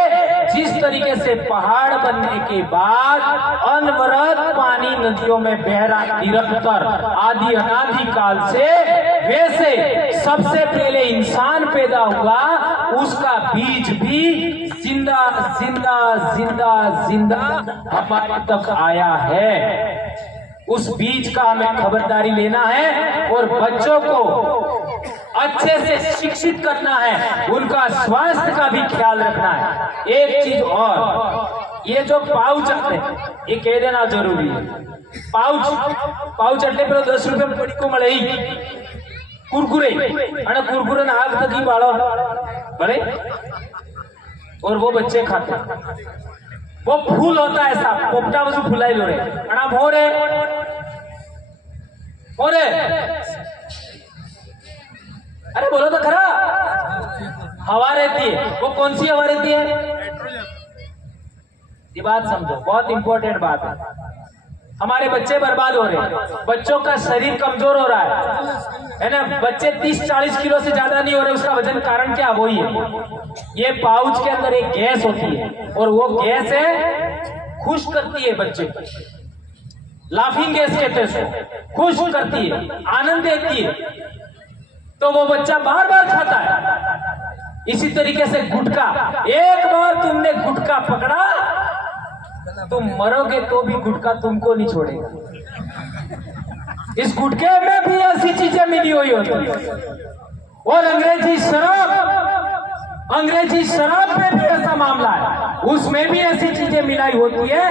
जिस तरीके से पहाड़ बनने के बाद अनवरत पानी नदियों में बह रहा निरंतर आदि अनादि काल से वैसे सबसे पहले इंसान पैदा हुआ उसका बीज भी जिंदा जिंदा जिंदा जिंदा हमारे तक आया है। उस बीज का हमें खबरदारी लेना है और बच्चों को अच्छे से शिक्षित करना है, उनका स्वास्थ्य का भी ख्याल रखना है। एक चीज और, ये जो पाउच है ये कह देना जरूरी है। पाउच अटले पे 10 रुपये में पड़ी को મળે कुरकुरे અને कुरकुरे ना आग तक ही बाड़ो बड़े और वो बच्चे खाते हैं। वो फूल होता है ऐसा पोपटा वजू फुलाई लो रे अना भोरे भोरे अरे बोलो तो खरा हवा रहती है। वो कौन सी हवा रहती है? ये बात समझो, बहुत इंपॉर्टेंट बात है। हमारे बच्चे बर्बाद हो रहे हैं, बच्चों का शरीर कमजोर हो रहा है ना। बच्चे 30-40 किलो से ज्यादा नहीं हो रहे, उसका वजन कारण क्या? वही है ये पाउच के अंदर एक गैस होती है और वो गैस है खुश करती है बच्चे को। लाफिंग गैस कहते हैं उसको, खुश करती है, आनंद देती है, तो वो बच्चा बार बार खाता है। इसी तरीके से गुटखा, एक बार तुमने गुटखा पकड़ा तुम मरोगे तो भी गुटखा तुमको नहीं छोड़ेगा। इस गुटखे में भी ऐसी चीजें मिली हुई होती है। और अंग्रेजी शराब में भी ऐसा मामला है, उसमें भी ऐसी चीजें मिलाई होती है।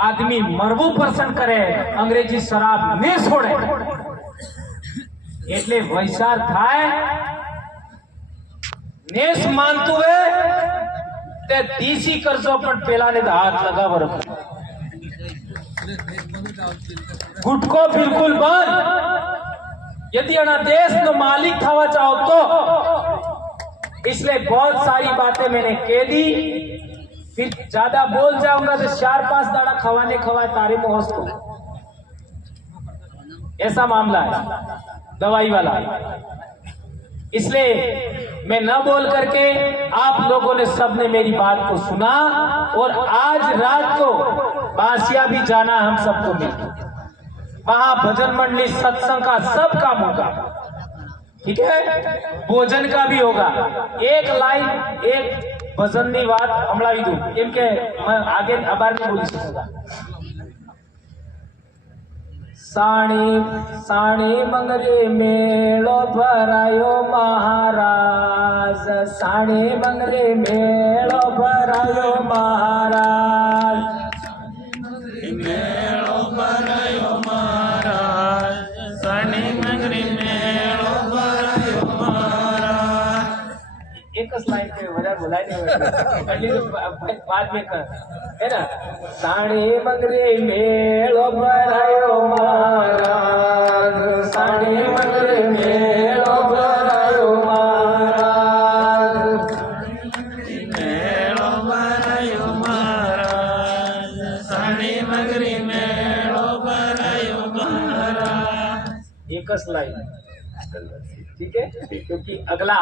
आदमी मरवू पसंद करे, अंग्रेजी शराब नहीं छोड़े। એટલે વૈચાર થાય નેસ માનતું હે તે દીસી કરજો પણ પેલાને તો હાથ લગાવર गुटको बिल्कुल बंद। यदि अना देश नो मालिक थवा चाहो तो। इसलिए बहुत सारी बातें मैंने कह दी, फिर ज्यादा बोल जाऊंगा तो 4-5 दाड़ा खवाने खवाए तारे मोहस को, ऐसा मामला है दवाई वाला। इसलिए मैं न बोल करके आप लोगों ने सबने मेरी बात को सुना और आज रात को बासिया भी जाना हम सबको मिल, वहां भजन मंडली सत्संग का सब काम होगा, ठीक है, भोजन का भी होगा। एक लाइन एक भजन की बात हमलाई दू केम के मैं आगे आभार नहीं बोली सकूंगा। साणी साणी मंगरे मेलो भरायो महाराज, साणी मंगरे मेलो भरायो महाराज, मेलो भरायो महाराज, साणी मंगरे मेलो भरायो महाराज। एक लाइन पे वजह बुलाई नहीं बाद में कर है ना। साणी मंगरे मेलो भरायो महाराज, साणी मंगरे मेलो भरायो महाराज, मेलो भरायो महाराज, साणी मंगरे मेलो भरायो महाराज। एक लाइन, ठीक है, क्योंकि अगला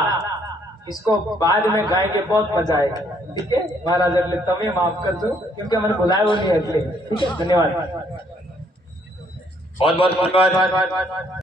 इसको बाद में गाएंगे, बहुत मजा आएगा, ठीक है। महाराज अगले तमें माफ कर दो क्योंकि हमने बुलाया वो नहीं है, ठीक है। धन्यवाद, बहुत बहुत धन्यवाद।